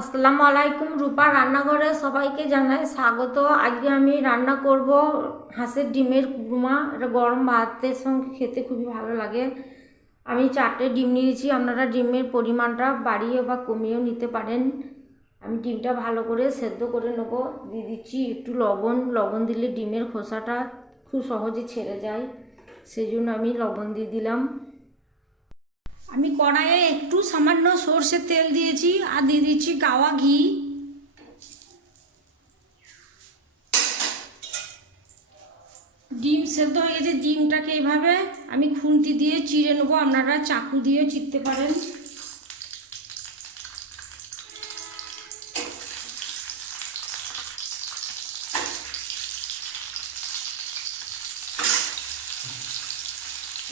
আসসালামু আলাইকুম। রূপা রান্নাঘরে সবাইকে জানাই স্বাগত। আজকে আমি রান্না করব হাঁসের ডিমের কুরমা। এটা গরম ভাতের সঙ্গে খেতে খুবই ভালো লাগে। আমি চারটে ডিম নিয়েছি। আপনারা ডিমের পরিমাণটা বাড়িয়ে বা কমিয়েও নিতে পারেন। আমি ডিমটা ভালো করে সেদ্ধ করে নেব। দিয়ে দিচ্ছি একটু লবণ। লবণ দিলে ডিমের খোসাটা খুব সহজে ছেড়ে যায়। সেই জন্য আমি লবণ দিয়ে দিলাম। আমি কড়াইয়ে একটু সামান্য সর্ষের তেল দিয়েছি আর দিয়ে দিচ্ছি গাওয়া ঘি। ডিম সেদ্ধ হয়ে গেছে, ডিমটাকে এইভাবে আমি খুন্তি দিয়ে চিড়ে নেব। আপনারা চাকু দিয়ে চিড়তে পারেন।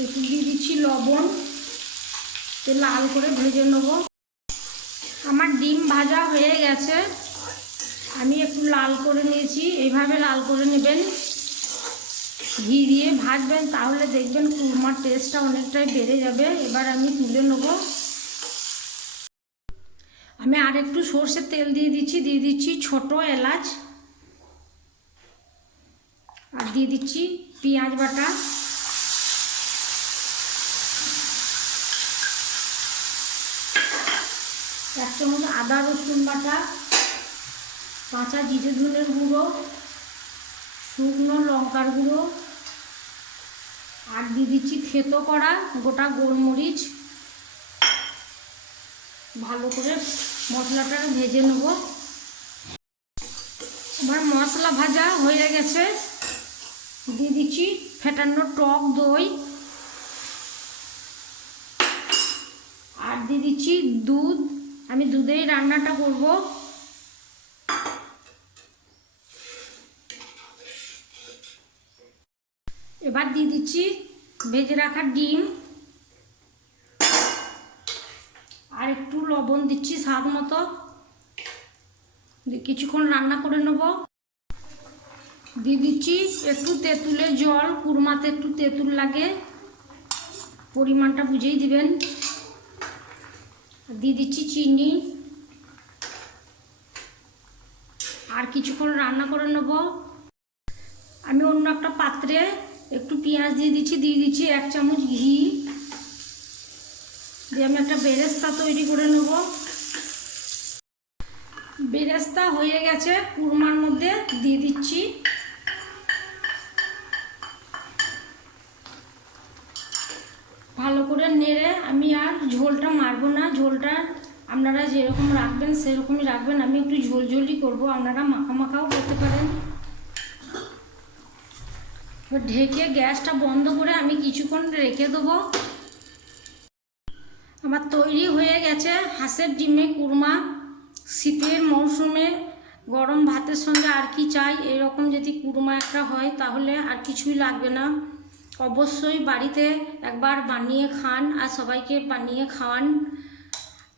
একটু দিয়ে দিচ্ছি লবণ। লাল করে ভেজে নেব। আমার ডিম ভাজা হয়ে গেছে। আমি একটু লাল করে নিয়েছি। এইভাবে লাল করে নেবেন। ঘি দিয়ে ভাজবেন, তাহলে দেখবেন কুরমার টেস্টটা অনেকটাই বেড়ে যাবে। এবার আমি তুলে নেব। আমি আর একটু সর্ষের তেল দিয়ে দিচ্ছি। দিয়ে দিচ্ছি ছোট এলাচ। আর দিয়ে দিচ্ছি পেঁয়াজ বাটা। এক চামচ আদা রসুন বাটা, কাঁচা জিরে ধনের গুঁড়ো, শুকনো লঙ্কার গুঁড়ো আর দিয়ে দিচ্ছি থেতো করা গোটা গোলমরিচ। ভালো করে মশলাটা ভেজে নেব। এবার মশলা ভাজা হয়ে গেছে। দিয়ে দিচ্ছি ফেটানো টক দই। আর দিয়ে দিচ্ছি দুধ। আমি দুধেই রান্নাটা করব। এবার দিয়ে দিচ্ছি ভেজে রাখা ডিম। আর একটু লবণ দিচ্ছি স্বাদ মতো। কিছুক্ষণ রান্না করে নেব। দিয়ে দিচ্ছি একটু তেঁতুলের জল, কুরমাতে একটু তেঁতুল লাগে। পরিমাণটা বুঝেই দিবেন। দিয়ে দিচ্ছি চিনি। আর কিছুক্ষণ রান্না করে নেব। আমি অন্য একটা পাত্রে একটু পেঁয়াজ দিয়ে দিচ্ছি দিয়ে দিচ্ছি এক চামচ ঘি। দিয়ে আমি একটা বেরেস্তা তৈরি করে নেব। বেরেস্তা হয়ে গেছে, কুরমার মধ্যে দিয়ে দিচ্ছি। করে নেড়ে আমি আর ঝোলটা মারবো না, ঝোলটা আপনারা যেরকম রাখবেন সেরকমই রাখবেন। আমি একটু ঝোলঝোলই করব, আপনারা মাখা মাখাও করতে পারেন। ঢেকে গ্যাসটা বন্ধ করে আমি কিছুক্ষণ রেখে দেবো। আমার তৈরি হয়ে গেছে হাঁসের ডিমে কুরমা। শীতের মরশুমে গরম ভাতের সঙ্গে আর কি চাই? এরকম যদি কুরমা একটা হয়, তাহলে আর কিছুই লাগবে না। অবশ্যই বাড়িতে একবার বানিয়ে খান আর সবাইকে বানিয়ে খাওয়ান।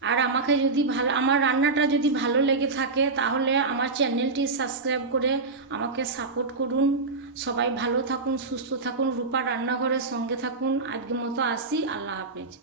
আর আমাকে যদি ভালো, আমার রান্নাটা যদি ভালো লেগে থাকে তাহলে আমার চ্যানেলটি সাবস্ক্রাইব করে আমাকে সাপোর্ট করুন। সবাই ভালো থাকুন, সুস্থ থাকুন, রূপা রান্নাঘরের সঙ্গে থাকুন। আজকের মতো আসি, আল্লাহ হাফেজ।